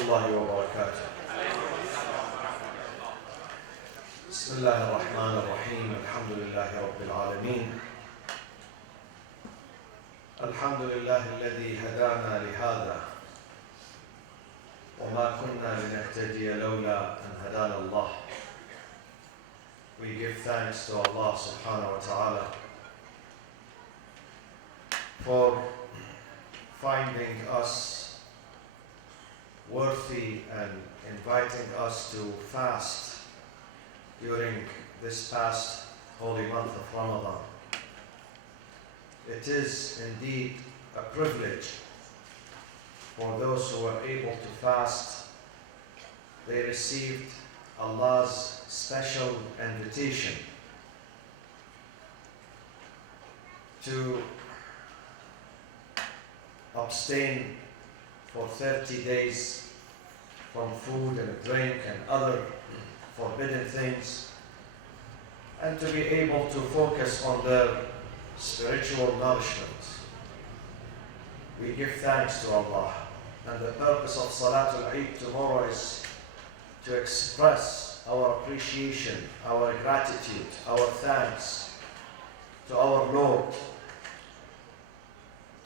الله وبركاته. بسم الله الرحمن الرحيم. الحمد لله رب العالمين. الحمد لله الذي هدانا لهذا وما كنا لنهتدي لولا أن هدانا الله. We give thanks to Allah subhanahu wa ta'ala for finding us worthy and inviting us to fast during this past holy month of Ramadan. It is indeed a privilege for those who are able to fast. They received Allah's special invitation to abstain for 30 days from food and drink and other forbidden things, and to be able to focus on their spiritual nourishment. We give thanks to Allah, and the purpose of Salatul Eid tomorrow is to express our appreciation, our gratitude, our thanks to our Lord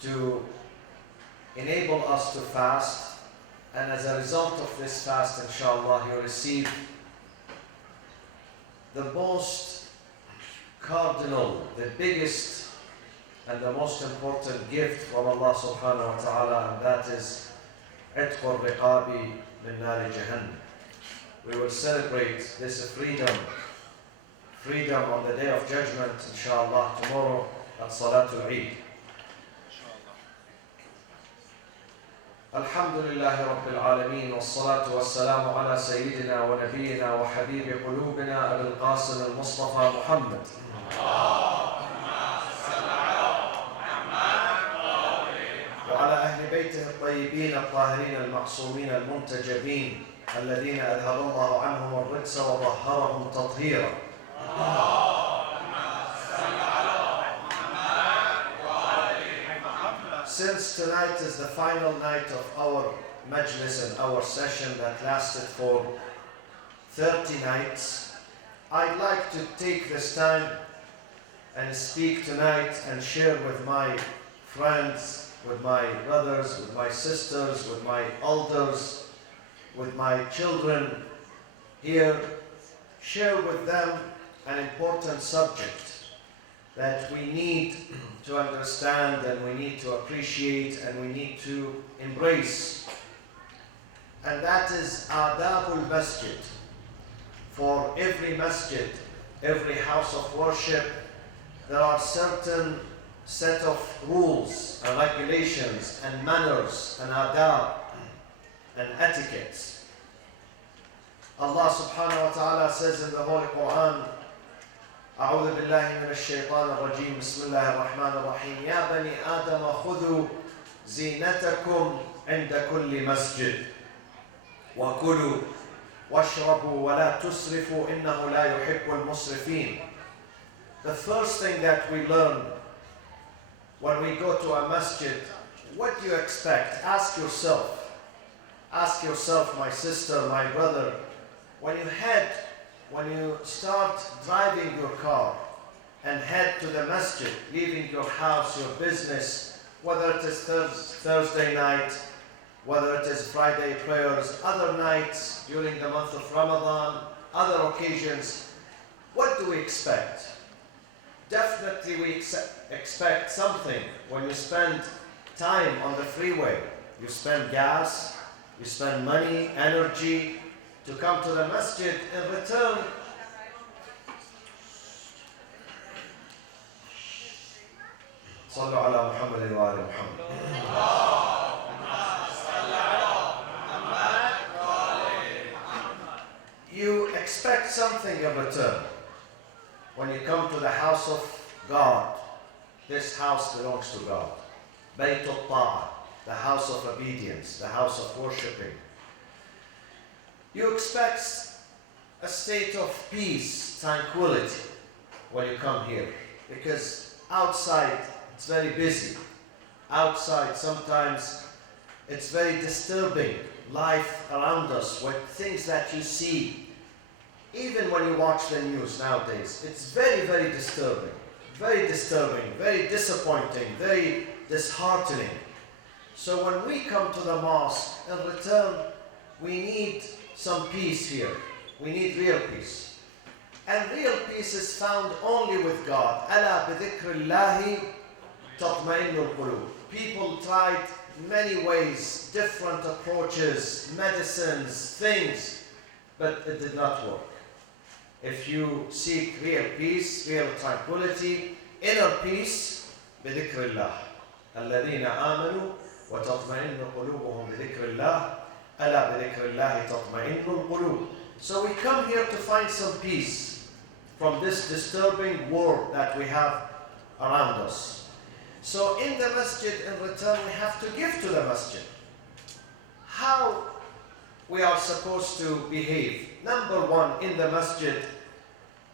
to enable us to fast, and as a result of this fast, inshallah, you receive the most cardinal, the biggest and the most important gift from Allah subhanahu wa ta'ala, and that is عتق الرقاب من نار جهنم. We will celebrate this freedom on the day of judgment, inshallah, tomorrow at Salatul Eid. الحمد لله رب العالمين والصلاة والسلام على سيدنا ونبينا وحبيب قلوبنا أبي القاسم المصطفى محمد وعلى أهل بيته الطيبين الطاهرين المعصومين المنتجبين الذين أذهب الله عنهم الرجس وطهرهم تطهيرا. Since tonight is the final night of our majlis and our session that lasted for 30 nights, I'd like to take this time and speak tonight and share with my friends, with my brothers, with my sisters, with my elders, with my children here, share with them an important subject that we need to understand, and we need to appreciate, and we need to embrace. And that is Adabul Masjid. For every masjid, every house of worship, there are certain set of rules and regulations and manners and adab and etiquettes. Allah subhanahu wa ta'ala says in the Holy Quran, أعوذ بالله من الشيطان الرجيم بسم الله الرحمن الرحيم يا بني آدم خذوا زينتكم عند كل مسجد وكلوا واشربوا ولا تسرفوا إنه لا يحب المسرفين. The first thing that we learn when we go to a masjid, what do you expect? Ask yourself, my sister, my brother, when you start driving your car and head to the masjid, leaving your house, your business, whether it is Thursday night, whether it is Friday prayers, other nights during the month of Ramadan, other occasions, what do we expect? Definitely we expect something. When you spend time on the freeway, you spend gas, you spend money, energy, to come to the masjid in return. صلوا على محمد وآل محمد. You expect something in return when you come to the house of God. This house belongs to God. Bayt al-Ta'a, the house of obedience, the house of worshipping. You expect a state of peace, tranquility when you come here, because outside it's very busy. Outside sometimes it's very disturbing life around us, with things that you see, even when you watch the news nowadays, it's very, very disturbing, very disappointing, very disheartening. So when we come to the mosque, in return, we need some peace here. We need real peace. And real peace is found only with God. أَلَا بِذِكْرِ اللَّهِ تَطْمَئِنُّ الْقُلُوبِ. People tried many ways, different approaches, medicines, things, but it did not work. If you seek real peace, real tranquility, inner peace, بذكر الله. الذين آمنوا وتطمئن قلوبهم بذكر الله. ألا بذكر الله تطمئن القلوب. So we come here to find some peace from this disturbing world that we have around us. So in the masjid, in return, we have to give to the masjid. How we are supposed to behave? Number one, in the masjid,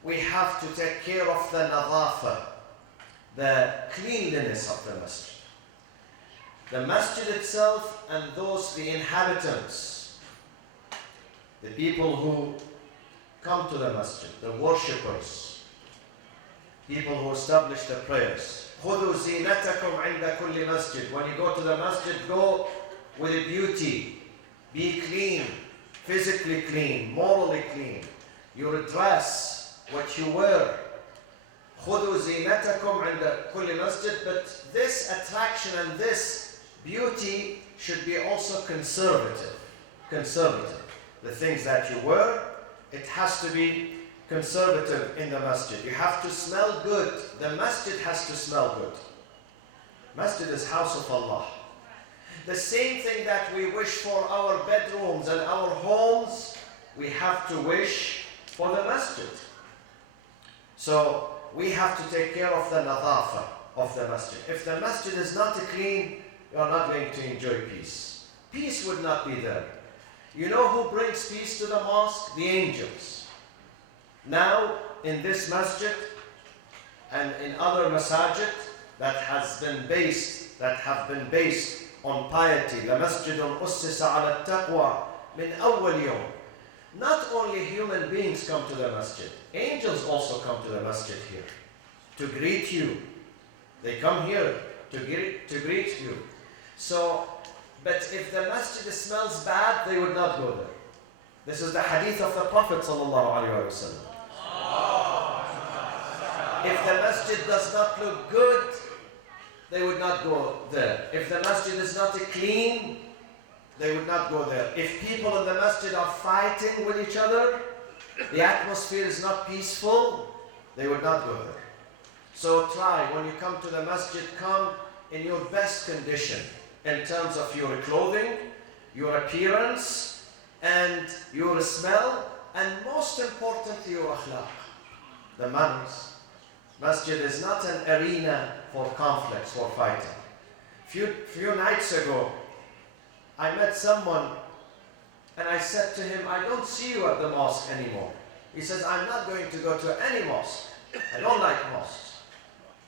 we have to take care of the nadafa, the cleanliness of the masjid. The masjid itself and the inhabitants, the people who come to the masjid, the worshippers, people who establish the prayers. خُذُوا زِينَتَكُمْ عِنْدَ كُلِّ masjid. When you go to the masjid, go with beauty. Be clean, physically clean, morally clean. Your dress, what you wear. خُذُوا زِينَتَكُمْ عِنْدَ كُلِّ masjid. But this attraction and this beauty should be also conservative. The things that you wear, it has to be conservative in the masjid. You have to smell good. The masjid has to smell good. Masjid is house of Allah. The same thing that we wish for our bedrooms and our homes, we have to wish for the masjid. So we have to take care of the nadafa of the masjid. If the masjid is not clean, you are not going to enjoy peace. Peace would not be there. You know who brings peace to the mosque? The angels. Now, in this masjid and in other masajid that have been based on piety, لَمَسْجِدٌ أُسِّسَ عَلَى التَّقْوَى مِنْ أَوَّلِ يَوْمٍ. Not only human beings come to the masjid, angels also come to the masjid here to greet you. They come here to greet you. So, but if the masjid smells bad, they would not go there. This is the hadith of the Prophet ﷺ. If the masjid does not look good, they would not go there. If the masjid is not clean, they would not go there. If people in the masjid are fighting with each other, the atmosphere is not peaceful, they would not go there. So try, when you come to the masjid, come in your best condition in terms of your clothing, your appearance, and your smell, and most importantly, your akhlaq, the manners. Masjid is not an arena for conflicts, for fighting. Few nights ago, I met someone and I said to him, I don't see you at the mosque anymore. He says, I'm not going to go to any mosque. I don't like mosques.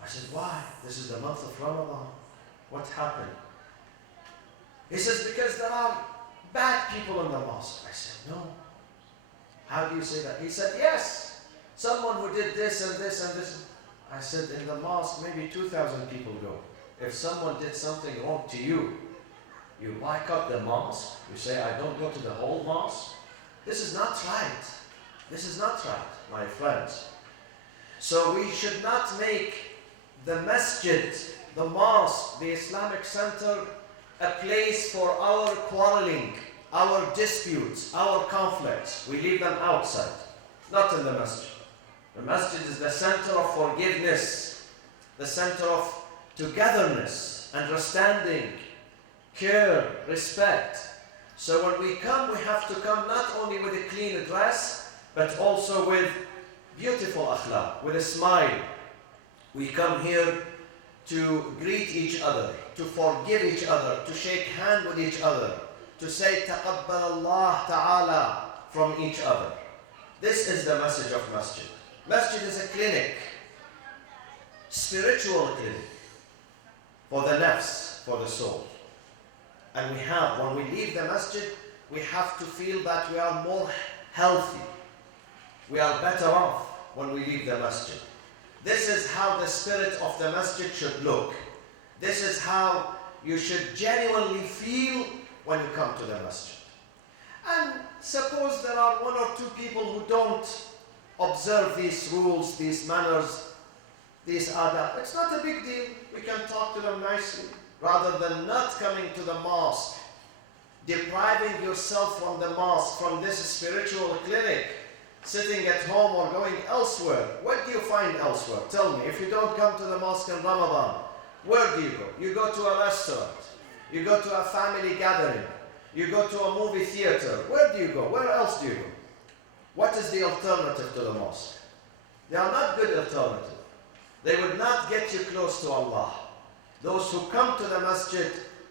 I said, why? This is the month of Ramadan. What happened? He says, because there are bad people in the mosque. I said, no. How do you say that? He said, yes. Someone who did this and this and this. I said, in the mosque, maybe 2,000 people go. If someone did something wrong to you, you boycott the mosque. You say, I don't go to the whole mosque. This is not right. This is not right, my friends. So we should not make the masjid, the mosque, the Islamic center, a place for our quarreling, our disputes, our conflicts. We leave them outside, not in the masjid. The masjid is the center of forgiveness, the center of togetherness, understanding, care, respect. So when we come, we have to come not only with a clean dress, but also with beautiful akhlaq, with a smile. We come here to greet each other, to forgive each other, to shake hands with each other, to say taqabbal Allah ta'ala from each other. This is the message of masjid. Masjid is a clinic, spiritual clinic, for the nafs, for the soul. And we have, when we leave the masjid, We have to feel that we are more healthy. We are better off when we leave the masjid. This is how the spirit of the masjid should look. This is how you should genuinely feel when you come to the masjid. And suppose there are one or two people who don't observe these rules, these manners, these adab. It's not a big deal. We can talk to them nicely. Rather than not coming to the mosque, depriving yourself from the mosque, from this spiritual clinic, sitting at home or going elsewhere. What do you find elsewhere? Tell me. If you don't come to the mosque in Ramadan, where do you go? You go to a restaurant. You go to a family gathering. You go to a movie theater. Where do you go? Where else do you go? What is the alternative to the mosque? They are not good alternatives. They would not get you close to Allah. Those who come to the masjid,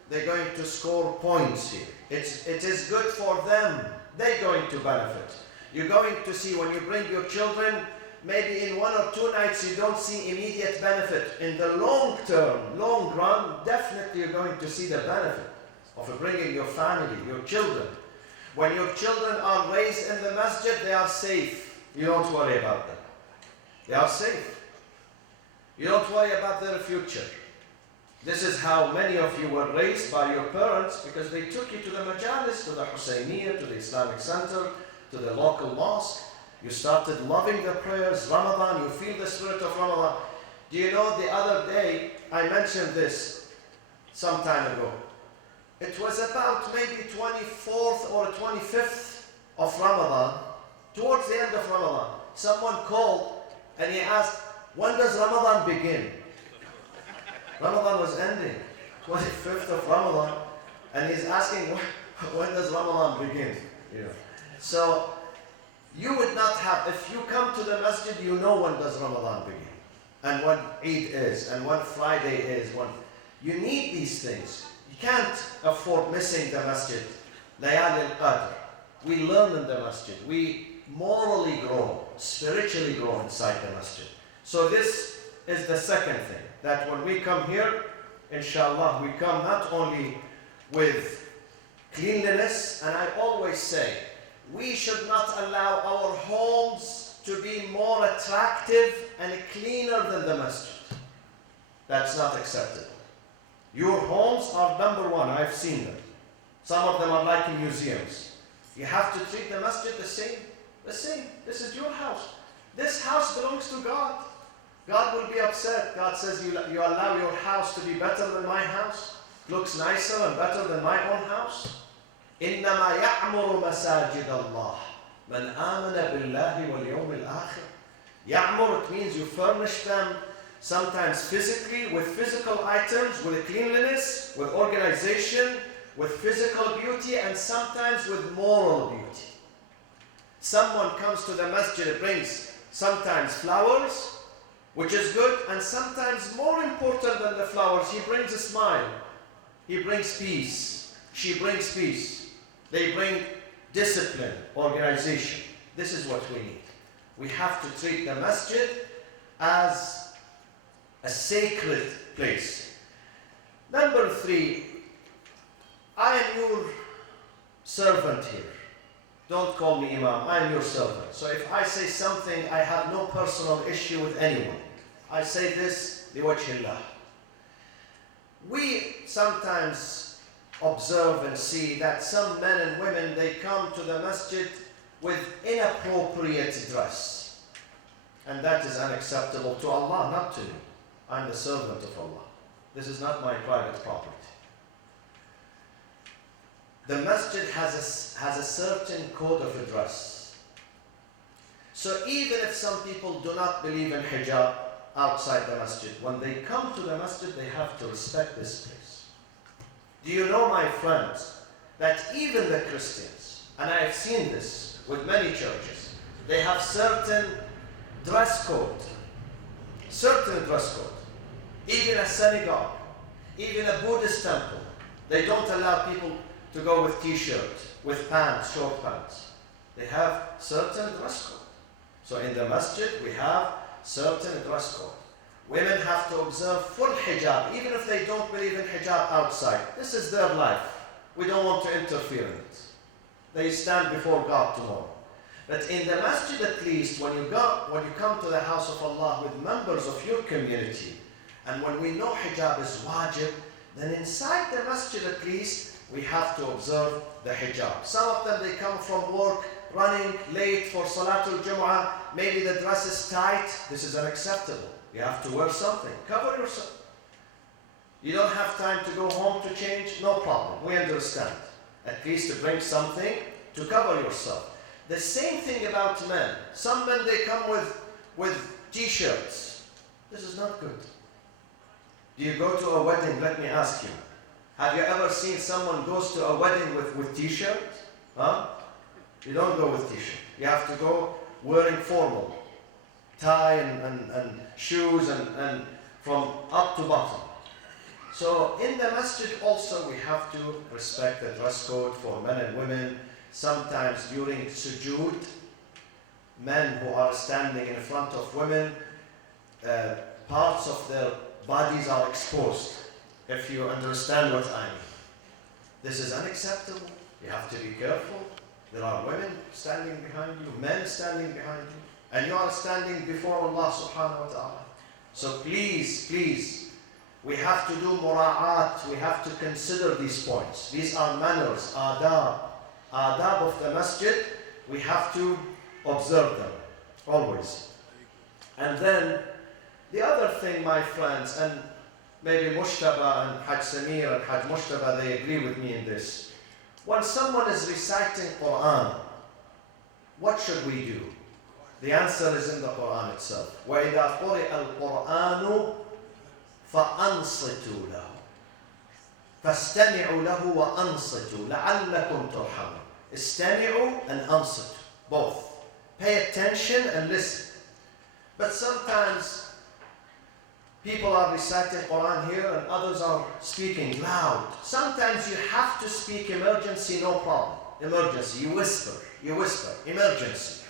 they're going to score points here. It is good for them. They're going to benefit. You're going to see when you bring your children, maybe in 1 or 2 nights you don't see immediate benefit. In the long term, long run, definitely you're going to see the benefit of bringing your family, your children. When your children are raised in the masjid, they are safe. You don't worry about them. They are safe. You don't worry about their future. This is how many of you were raised by your parents, because they took you to the majalis, to the Husayniyah, to the Islamic Center, to the local mosque. You started loving the prayers, Ramadan, you feel the spirit of Ramadan. Do you know, the other day, I mentioned this some time ago. It was about maybe 24th or 25th of Ramadan, towards the end of Ramadan. Someone called and he asked, when does Ramadan begin? Ramadan was ending, 25th of Ramadan, and he's asking, when does Ramadan begin? You know. So, you would not have, if you come to the masjid, you know when does Ramadan begin, and when Eid is, and when Friday is, when you need these things. You can't afford missing the masjid. Layali al-Qadr. We learn in the masjid. We morally grow, spiritually grow inside the masjid. So this is the second thing, that when we come here, inshallah, we come not only with cleanliness, and I always say, we should not allow our homes to be more attractive and cleaner than the masjid. That's not acceptable. Your homes are number one, I've seen them. Some of them are like in museums. You have to treat the masjid the same. The same. This is your house. This house belongs to God. God will be upset. God says, you allow your house to be better than my house? Looks nicer and better than my own house? إِنَّمَا يَعْمُرُ مَسَاجِدَ اللَّهِ مَنْ آمَنَ بِاللَّهِ وَالْيَوْمِ الْآخِرِ. Ya'mur, it means you furnish them, sometimes physically, with physical items, with cleanliness, with organization, with physical beauty, and sometimes with moral beauty. Someone comes to the masjid, brings sometimes flowers, which is good, and sometimes more important than the flowers, he brings a smile. He brings peace. She brings peace. They bring discipline, organization. This is what we need. We have to treat the masjid as a sacred place. Number 3, I am your servant here. Don't call me Imam, I am your servant. So if I say something, I have no personal issue with anyone. I say this, liwajhillah. We sometimes observe and see that some men and women, they come to the masjid with inappropriate dress. And that is unacceptable to Allah, not to me. I'm the servant of Allah. This is not my private property. The masjid has a certain code of address. So even if some people do not believe in hijab outside the masjid, when they come to the masjid, they have to respect this place. Do you know, my friends, that even the Christians, and I have seen this with many churches, they have certain dress code. Certain dress code. Even a synagogue, even a Buddhist temple, they don't allow people to go with t-shirt, with pants, short pants. They have certain dress code. So in the masjid, we have certain dress code. Women have to observe full hijab, even if they don't believe in hijab outside. This is their life. We don't want to interfere in it. they stand before God tomorrow. But in the masjid at least, when you come to the house of Allah with members of your community, and when we know hijab is wajib, then inside the masjid at least, we have to observe the hijab. Some of them, they come from work, running late for Salatul Jum'ah, maybe the dress is tight. This is unacceptable. You have to wear something. Cover yourself. You don't have time to go home to change? No problem. We understand. At least to bring something to cover yourself. The same thing about men. Some men, they come with t-shirts. This is not good. Do you go to a wedding? Let me ask you. Have you ever seen someone goes to a wedding with t-shirt? Huh? You don't go with t-shirt. You have to go wearing formal. Tie and shoes and from up to bottom. So in the masjid also we have to respect the dress code for men and women. Sometimes during sujood, men who are standing in front of women, parts of their bodies are exposed. If you understand what I mean. This is unacceptable. You have to be careful. There are women standing behind you, men standing behind you, and you are standing before Allah subhanahu wa ta'ala. So please, please, we have to do mura'at, we have to consider these points. These are manners, adab of the masjid. We have to observe them, always. And then, the other thing, my friends, and maybe Moustafa and Haj Samir and Haj Moustafa, they agree with me in this. When someone is reciting Quran, what should we do? The answer is in the Quran itself. وَإِذَا قُرِئَ الْقُرْآنُ فَأَنصِتُوا لَهُ فَاسْتَمِعُوا لَهُ وَأَنصِتُوا لَعَلَّكُمْ تُرْحَمُونَ. استمعوا and أنصتوا. Both. Pay attention and listen. But sometimes people are reciting Quran here and others are speaking loud. Sometimes you have to speak emergency, no problem. Emergency, you whisper, emergency.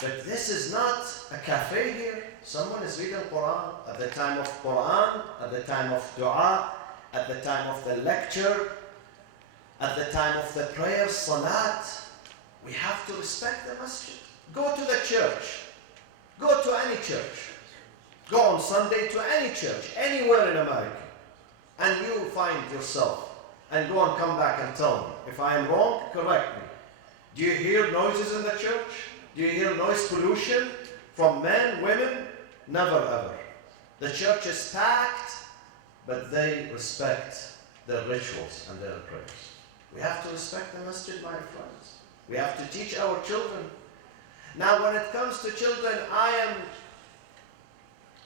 But this is not a cafe here. Someone is reading Quran at the time of Quran, at the time of dua, at the time of the lecture, at the time of the prayer, salat. We have to respect the masjid. Go to the church. Go to any church. Go on Sunday to any church, anywhere in America, and you will find yourself. And go and come back and tell me. If I am wrong, correct me. Do you hear noises in the church? Do you hear noise pollution from men, women? Never ever. The church is packed, but they respect their rituals and their prayers. We have to respect the masjid, my friends. We have to teach our children. Now, when it comes to children, I am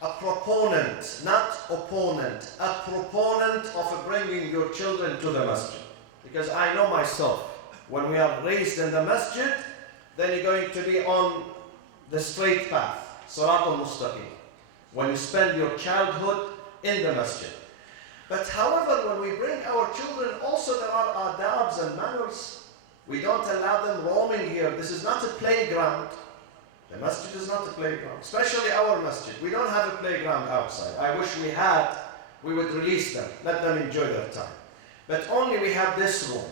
a proponent, not opponent, a proponent of bringing your children to the masjid. Because I know myself, when we are raised in the masjid, then you're going to be on the straight path, Sirat al-Mustaqim, when you spend your childhood in the masjid. But however, when we bring our children, also there are adabs and manners. We don't allow them roaming here. This is not a playground. The masjid is not a playground, especially our masjid. We don't have a playground outside. I wish we had. We would release them, let them enjoy their time. But only we have this room.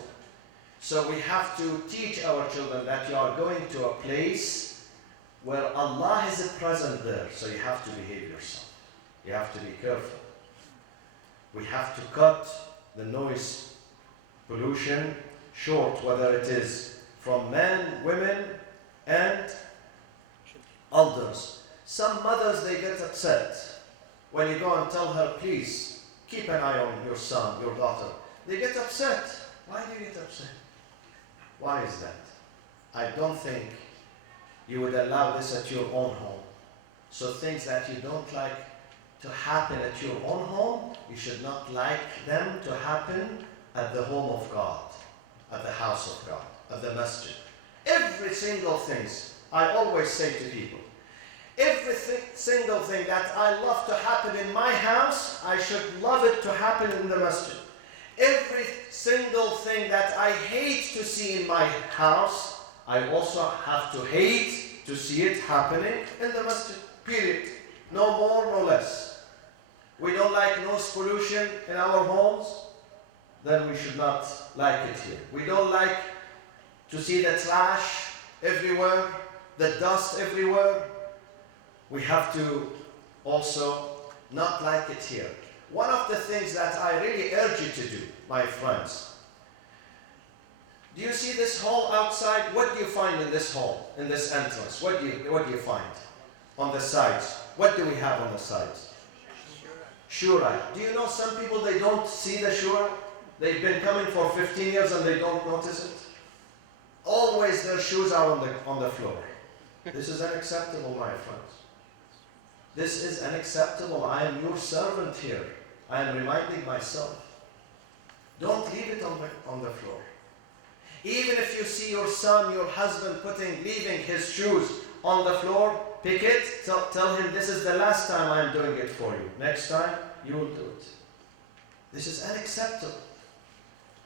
So we have to teach our children that you are going to a place where Allah is present there. So you have to behave yourself. You have to be careful. We have to cut the noise pollution short, whether it is from men, women, and elders. Some mothers, they get upset when you go and tell her, please, keep an eye on your son, your daughter. They get upset. Why do you get upset? Why is that? I don't think you would allow this at your own home. So things that you don't like to happen at your own home, you should not like them to happen at the home of God, at the house of God, at the masjid. Every single thing, I always say to people, every single thing that I love to happen in my house, I should love it to happen in the masjid. Every single thing that I hate to see in my house, I also have to hate to see it happening in the masjid. Period. No more, no less. We don't like noise pollution in our homes, then we should not like it here. We don't like to see the trash everywhere, the dust everywhere. We have to also not like it here. One of the things that I really urge you to do, my friends, do you see this hall outside? What do you find in this hall, in this entrance? What do you find on the sides? What do we have on the sides? Shura. Do you know some people, they don't see the shura? They've been coming for 15 years and they don't notice it. Always their shoes are on the floor. This is unacceptable, my friends. This is unacceptable. I am your servant here. I am reminding myself. Don't leave it on the floor. Even if you see your son, your husband leaving his shoes on the floor, pick it, tell him, this is the last time I am doing it for you. Next time, you will do it. This is unacceptable.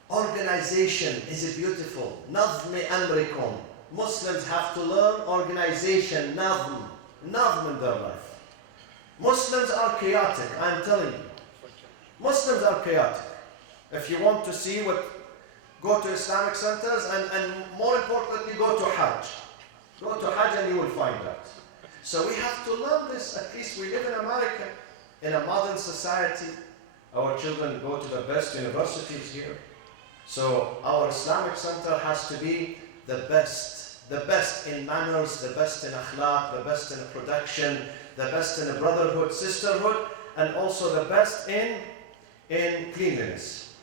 Organization is beautiful. Nazm amrikum. Muslims have to learn organization, nazm in their life. Muslims are chaotic, I'm telling you. Muslims are chaotic. If you want to see go to Islamic centers and more importantly, go to Hajj. Go to Hajj and you will find out. So we have to learn this. At least we live in America, in a modern society. Our children go to the best universities here. So our Islamic center has to be the best in manners, the best in akhlaq, the best in production, the best in brotherhood, sisterhood, and also the best in cleanliness.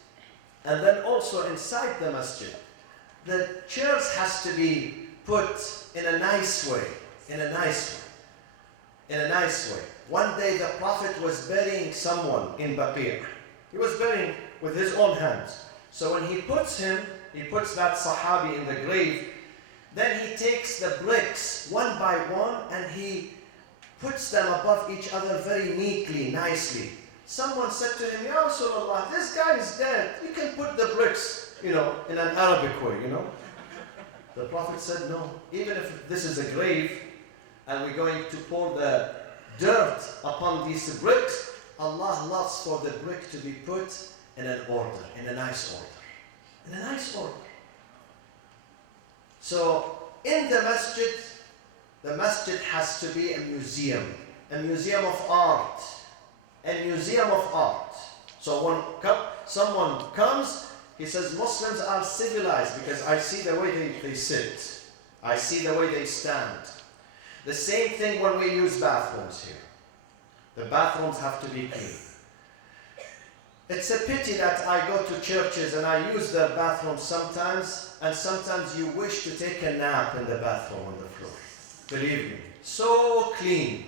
And then also inside the masjid, the chairs has to be put in a nice way, in a nice way. One day the Prophet was burying someone in Baqi'. He was burying with his own hands. So when he puts that Sahabi in the grave, then he takes the bricks one by one and he puts them above each other very neatly, nicely. Someone said to him, Ya Rasulullah, this guy is dead. You can put the bricks, in an Arabic way, The Prophet said, no, even if this is a grave and we're going to pour the dirt upon these bricks, Allah loves for the brick to be put in an order, in a nice order. In a nice order. So, in the masjid has to be a museum of art. A museum of art. So when someone comes, he says, Muslims are civilized because I see the way they sit. I see the way they stand. The same thing when we use bathrooms here. The bathrooms have to be clean. It's a pity that I go to churches and I use the bathroom sometimes, and sometimes you wish to take a nap in the bathroom on the floor. Believe me, so clean.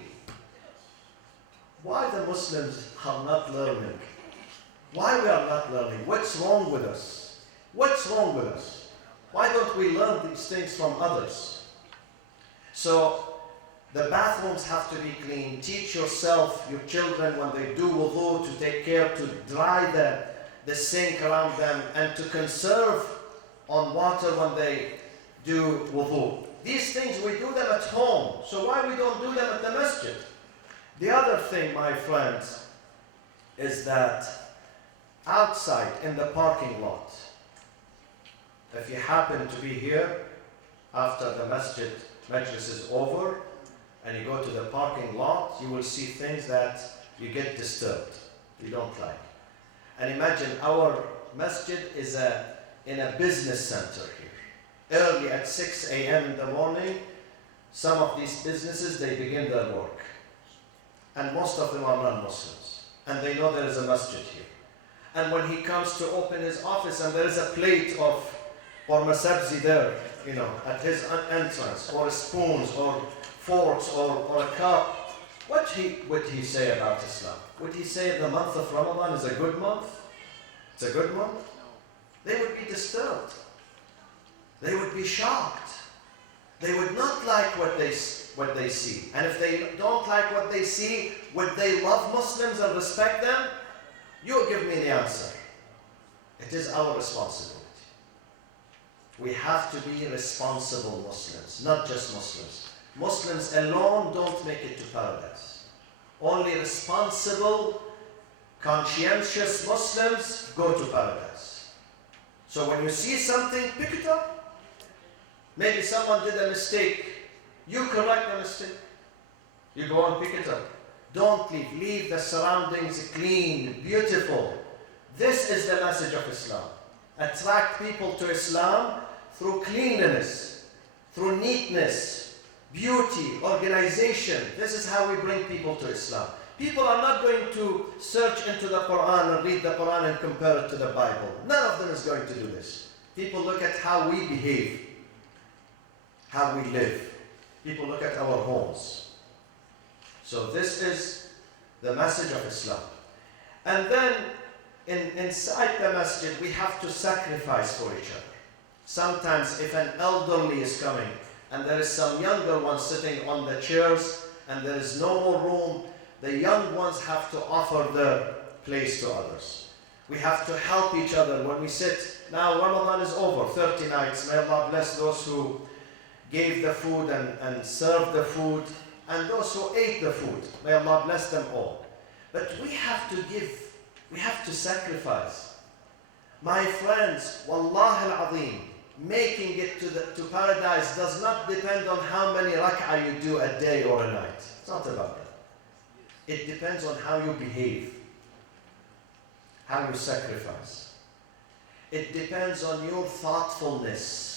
Why the Muslims are not learning? Why we are not learning? What's wrong with us? What's wrong with us? Why don't we learn these things from others? So, the bathrooms have to be clean. Teach yourself, your children, when they do wudu, to take care to dry the sink around them and to conserve on water when they do wudu. These things, we do them at home. So why we don't do them at the masjid? The other thing, my friends, is that outside in the parking lot, if you happen to be here after the masjid majlis is over and you go to the parking lot, you will see things that you get disturbed, you don't like. And imagine our masjid is in a business center here. Early at 6 a.m. in the morning, some of these businesses, they begin their work. And most of them are non-Muslims. And they know there is a masjid here. And when he comes to open his office and there is a plate or masabzi there, at his entrance, or spoons, or forks, or a cup, what would he say about Islam? Would he say the month of Ramadan is a good month? It's a good month? They would be disturbed. They would be shocked. They would not like what they see. And if they don't like what they see, would they love Muslims and respect them? You give me the answer. It is our responsibility. We have to be responsible Muslims, not just Muslims. Muslims alone don't make it to paradise. Only responsible, conscientious Muslims go to paradise. So when you see something, pick it up. Maybe someone did a mistake. You correct the mistake. You go and pick it up. Don't leave. Leave the surroundings clean, beautiful. This is the message of Islam. Attract people to Islam through cleanliness, through neatness, beauty, organization. This is how we bring people to Islam. People are not going to search into the Quran and read the Quran and compare it to the Bible. None of them is going to do this. People look at how we behave, how we live. People look at our homes. So this is the message of Islam. And then inside the masjid, we have to sacrifice for each other. Sometimes if an elderly is coming and there is some younger one sitting on the chairs and there is no more room, the young ones have to offer the place to others. We have to help each other when we sit. Now Ramadan is over, 30 nights. May Allah bless those who gave the food and served the food, and those who ate the food. May Allah bless them all. But we have to give, we have to sacrifice. My friends, Wallah al-Azim, making it to paradise does not depend on how many rak'ah you do a day or a night. It's not about that. It depends on how you behave, how you sacrifice. It depends on your thoughtfulness,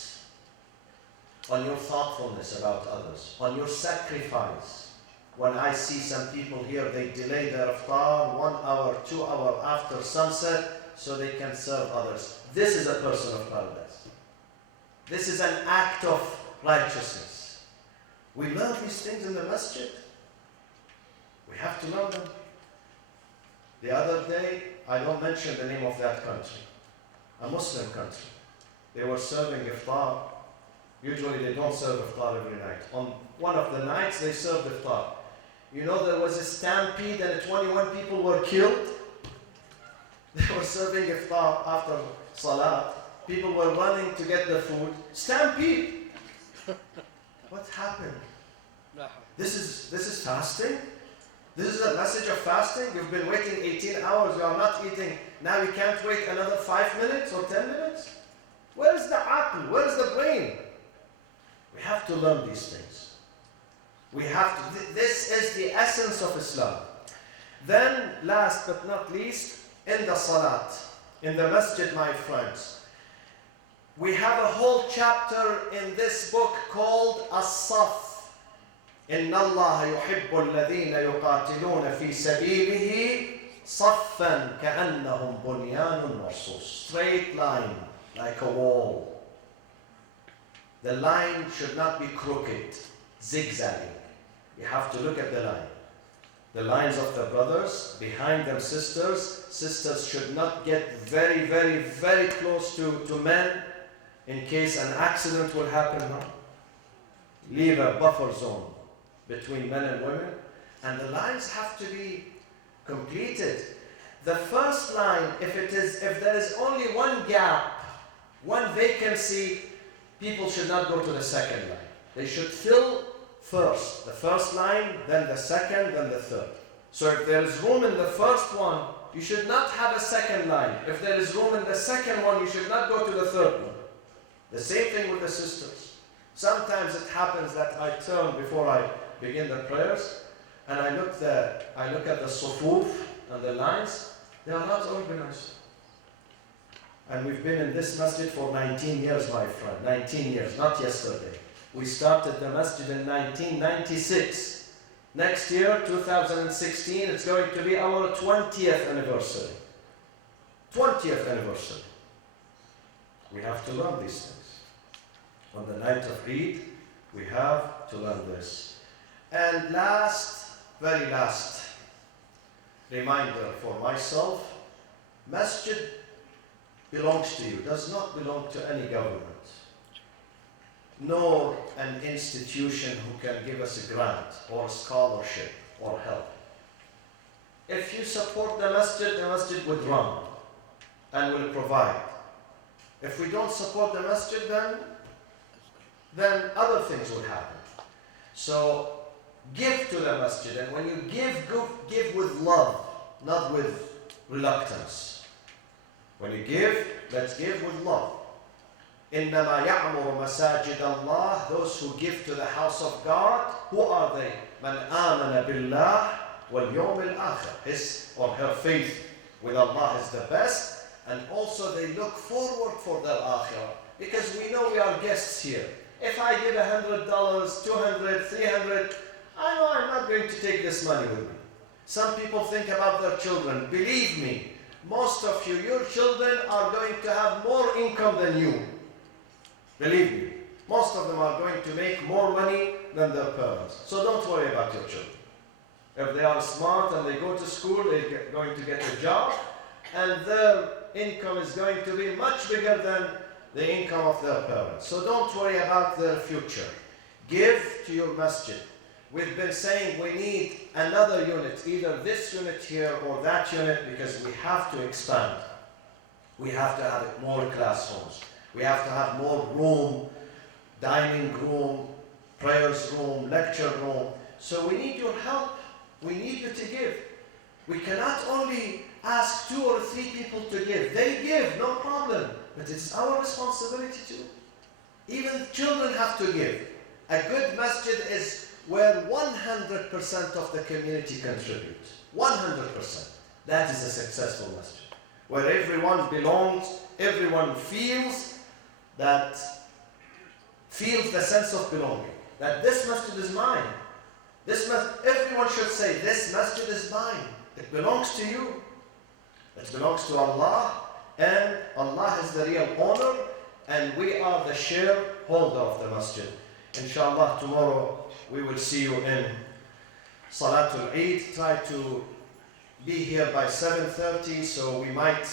about others, on your sacrifice. When I see some people here, they delay their iftar 1 hour, 2 hours after sunset so they can serve others. This is a person of paradise. This is an act of righteousness. We learn these things in the masjid. We have to learn them. The other day, I don't mention the name of that country, a Muslim country. They were serving iftar. Usually they don't serve iftar every night. On one of the nights they served iftar. You know, there was a stampede and 21 people were killed. They were serving iftar after salat. People were running to get the food. Stampede! What happened? This is fasting? This is the message of fasting? You've been waiting 18 hours, you are not eating. Now you can't wait another 5 minutes or 10 minutes? Where is the aql? Where is the brain? We have to learn these things. We have to. This is the essence of Islam. Then, last but not least, in the salat, in the masjid, my friends, we have a whole chapter in this book called As-Saf. إن الله يحب الذين يقاتلون في سبيله صفا كأنهم بنيان مرصوص. Straight line, like a wall. The line should not be crooked, zigzagging. You have to look at the line. The lines of the brothers, behind them sisters. Sisters should not get very, very, very close to men in case an accident will happen. No? Leave a buffer zone between men and women, and the lines have to be completed. The first line, if there is only one gap, one vacancy, people should not go to the second line. They should fill first, the first line, then the second, then the third. So if there is room in the first one, you should not have a second line. If there is room in the second one, you should not go to the third one. The same thing with the sisters. Sometimes it happens that I turn before I begin the prayers, and I look at the sufuf and the lines. They are not organized. And we've been in this masjid for 19 years, my friend. 19 years, not yesterday. We started the masjid in 1996. Next year, 2016, it's going to be our 20th anniversary. 20th anniversary. We have to learn these things. On the night of Eid, we have to learn this. And last, very last reminder for myself, masjid belongs to you, does not belong to any government, nor an institution who can give us a grant or scholarship or help. If you support the masjid would run and will provide. If we don't support the masjid, then other things will happen. So give to the masjid, and when you give with love, not with reluctance. When you give, let's give with love. إنما يعمر مساجد الله, those who give to the house of God. Who are they? من آمن بالله واليوم الآخر. His or her faith with Allah is the best, and also they look forward for their akhirah, because we know we are guests here. If I give $100, $200, $300, I know I'm not going to take this money with me. Some people think about their children. Believe me, most of you, your children are going to have more income than you. Believe me, most of them are going to make more money than their parents. So don't worry about your children. If they are smart and they go to school, they're going to get a job, and their income is going to be much bigger than the income of their parents. So don't worry about their future. Give to your masjid. We've been saying we need another unit, either this unit here or that unit, because we have to expand. We have to have more classrooms. We have to have more room, dining room, prayers room, lecture room. So we need your help. We need you to give. We cannot only ask 2 or 3 people to give. They give, no problem. But it's our responsibility too. Even children have to give. A good masjid is where 100% of the community contributes. 100%. That is a successful masjid. Where everyone belongs, everyone feels the sense of belonging. That this masjid is mine. Everyone should say, this masjid is mine. It belongs to you. It belongs to Allah, and Allah is the real owner, and we are the shareholder of the masjid. Inshallah, tomorrow we will see you in Salatul Eid. Try to be here by 7:30, so we might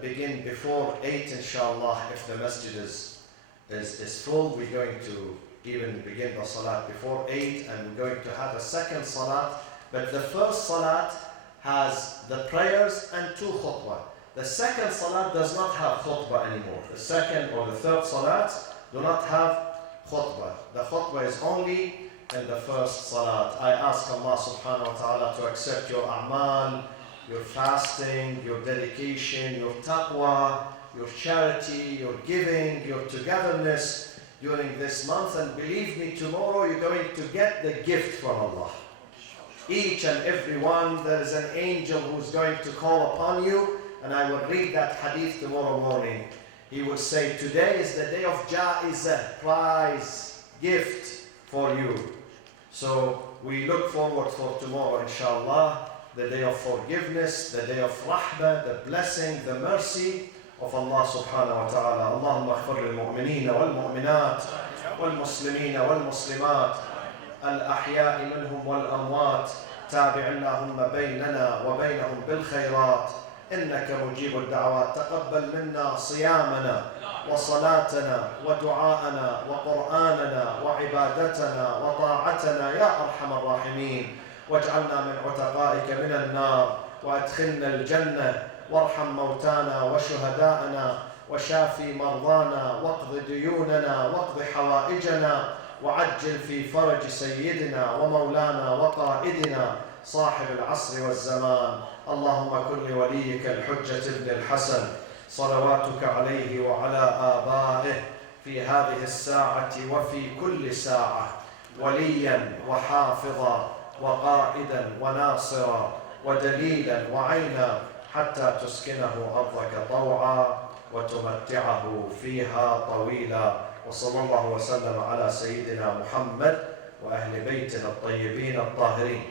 begin before 8, inshallah. If the masjid is full, we're going to even begin the salat before 8, and we're going to have a second salat. But the first salat has the prayers and 2 khutbah. The second salat does not have khutbah anymore. The second or the third salat do not have khutbah. The khutbah is only in the first salat. I ask Allah subhanahu wa ta'ala to accept your a'mal, your fasting, your dedication, your taqwa, your charity, your giving, your togetherness during this month. And believe me, tomorrow you're going to get the gift from Allah. Each and every one, there is an angel who's going to call upon you, and I will read that hadith tomorrow morning. He will say, today is the day of Ja'izah, prize, gift for you. So we look forward for tomorrow, inshallah, the day of forgiveness, the day of rahmah, the blessing, the mercy of Allah subhanahu wa ta'ala. Allahumma aghfir lil mu'minina wal mu'minat wal muslimina wal muslimat الأحياء منهم والأموات تابع اللهم بيننا وبينهم بالخيرات إنك مجيب الدعوات تقبل منا صيامنا وصلاتنا ودعاءنا وقرآننا وعبادتنا وطاعتنا يا أرحم الراحمين واجعلنا من عتقائك من النار وأدخلنا الجنة وارحم موتانا وشهداءنا وشافي مرضانا واقض ديوننا واقض حوائجنا وعجل في فرج سيدنا ومولانا وقائدنا صاحب العصر والزمان. اللهم كن لوليك الحجة ابن الحسن صلواتك عليه وعلى آبائه في هذه الساعة وفي كل ساعة وليا وحافظا وقائدا وناصرا ودليلا وعينا حتى تسكنه أرضك طوعا وتمتعه فيها طويلا. وصلى الله وسلم على سيدنا محمد وأهل بيتنا الطيبين الطاهرين.